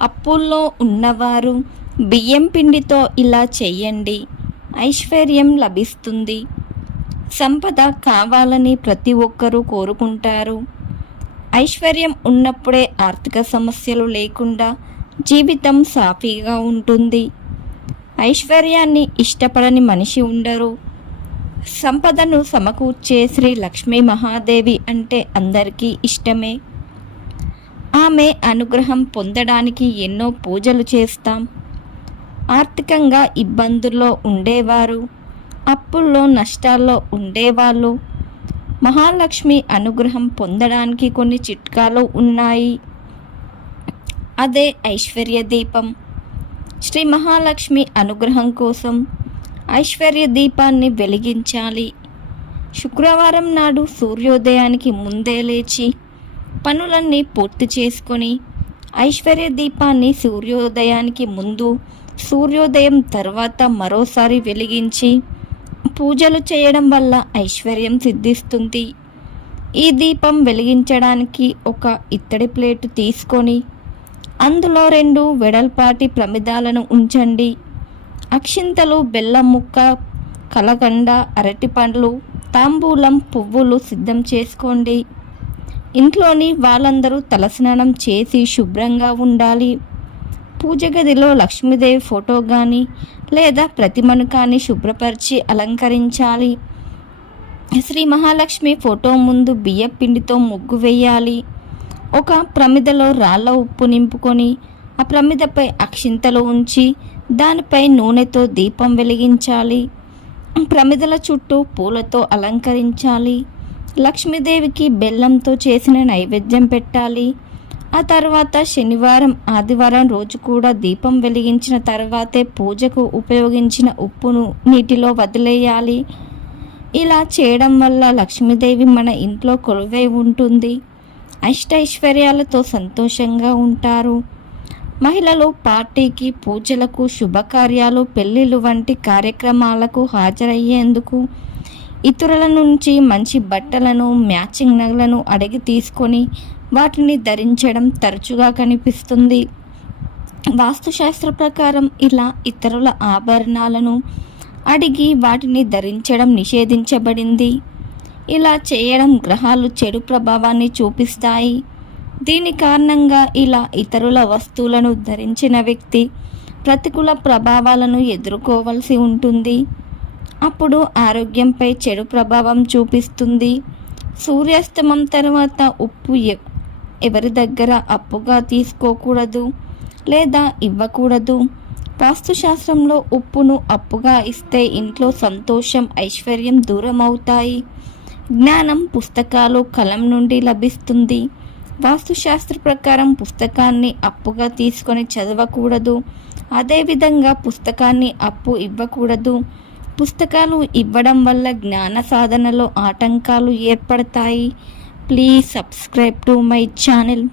అప్పుల్లో ఉన్నవారు బియ్యం పిండితో ఇలా చెయ్యండి ఐశ్వర్యం లభిస్తుంది. సంపద కావాలని ప్రతి ఒక్కరూ కోరుకుంటారు. ఐశ్వర్యం ఉన్నప్పుడే ఆర్థిక సమస్యలు లేకుండా జీవితం సాఫీగా ఉంటుంది. ఐశ్వర్యాన్ని ఇష్టపడని మనిషి ఉండరు. సంపదను సమకూర్చే శ్రీ లక్ష్మీ మహాదేవి అంటే అందరికీ ఇష్టమే. ఆమె అనుగ్రహం పొందడానికి ఎన్నో పూజలు చేస్తాం. ఆర్థికంగా ఇబ్బందుల్లో ఉండేవారు. అప్పుల్లో నష్టాల్లో ఉండేవాళ్ళు. మహాలక్ష్మి అనుగ్రహం పొందడానికి కొన్ని చిట్కాలు ఉన్నాయి. అదే ఐశ్వర్య దీపం. శ్రీ మహాలక్ష్మి అనుగ్రహం కోసం ఐశ్వర్య దీపాన్ని వెలిగించాలి. శుక్రవారం నాడు సూర్యోదయానికి ముందే లేచి పనులన్నీ పూర్తి చేసుకొని ఐశ్వర్య దీపాన్ని సూర్యోదయానికి ముందు సూర్యోదయం తర్వాత మరోసారి వెలిగించి పూజలు చేయడం వల్ల ఐశ్వర్యం సిద్ధిస్తుంది. ఈ దీపం వెలిగించడానికి ఒక ఇత్తడి ప్లేటు తీసుకొని అందులో రెండు వెడల్పాటి ప్రమిదాలను ఉంచండి. అక్షింతలు బెల్లం ముక్క కలగండ అరటిపండ్లు తాంబూలం పువ్వులు సిద్ధం చేసుకోండి. ఇంట్లోని వాళ్ళందరూ తలస్నానం చేసి శుభ్రంగా ఉండాలి. పూజ గదిలో లక్ష్మీదేవి ఫోటో కానీ లేదా ప్రతిమను కానీ శుభ్రపరిచి అలంకరించాలి. శ్రీ మహాలక్ష్మి ఫోటో ముందు బియ్య పిండితో ముగ్గు వేయాలి. ఒక ప్రమిదలో రాళ్ళ ఉప్పు నింపుకొని ఆ ప్రమిదపై అక్షింతలు ఉంచి దానిపై నూనెతో దీపం వెలిగించాలి. ప్రమిదల చుట్టూ పూలతో అలంకరించాలి. లక్ష్మీదేవికి బెల్లంతో చేసిన నైవేద్యం పెట్టాలి. ఆ తర్వాత శనివారం ఆదివారం రోజు కూడా దీపం వెలిగించిన తర్వాతే పూజకు ఉపయోగించిన ఉప్పును నీటిలో వదిలేయాలి. ఇలా చేయడం వల్ల లక్ష్మీదేవి మన ఇంట్లో కొలువై ఉంటుంది. అష్టైశ్వర్యాలతో సంతోషంగా ఉంటారు. మహిళలు పార్టీకి పూజలకు శుభకార్యాలు పెళ్ళిళ్ళు వంటి కార్యక్రమాలకు హాజరయ్యేందుకు ఇతరుల నుంచి మంచి బట్టలను మ్యాచింగ్ నగలను అడిగి తీసుకొని వాటిని ధరించడం తరచుగా కనిపిస్తుంది. వాస్తుశాస్త్ర ప్రకారం ఇలా ఇతరుల ఆభరణాలను అడిగి వాటిని ధరించడం నిషేధించబడింది. ఇలా చేయడం గ్రహాలు చెడు ప్రభావాన్ని చూపిస్తాయి. దీని కారణంగా ఇలా ఇతరుల వస్తువులను ధరించిన వ్యక్తి ప్రతికూల ప్రభావాలను ఎదుర్కోవలసి ఉంటుంది. అప్పుడు ఆరోగ్యంపై చెడు ప్రభావం చూపిస్తుంది. సూర్యాస్తమం తర్వాత ఉప్పు ఎవరి దగ్గర అప్పుగా తీసుకోకూడదు లేదా ఇవ్వకూడదు. వాస్తుశాస్త్రంలో ఉప్పును అప్పుగా ఇస్తే ఇంట్లో సంతోషం ఐశ్వర్యం దూరం అవుతాయి జ్ఞానం పుస్తకాలు కలం నుండి లభిస్తుంది. వాస్తుశాస్త్ర ప్రకారం పుస్తకాన్ని అప్పుగా తీసుకొని చదవకూడదు. అదేవిధంగా పుస్తకాన్ని అప్పు ఇవ్వకూడదు. పుస్తకాలు ఇవ్వడం వల్ల జ్ఞాన సాధనలో ఆటంకాలు ఏర్పడతాయి. Please subscribe to my channel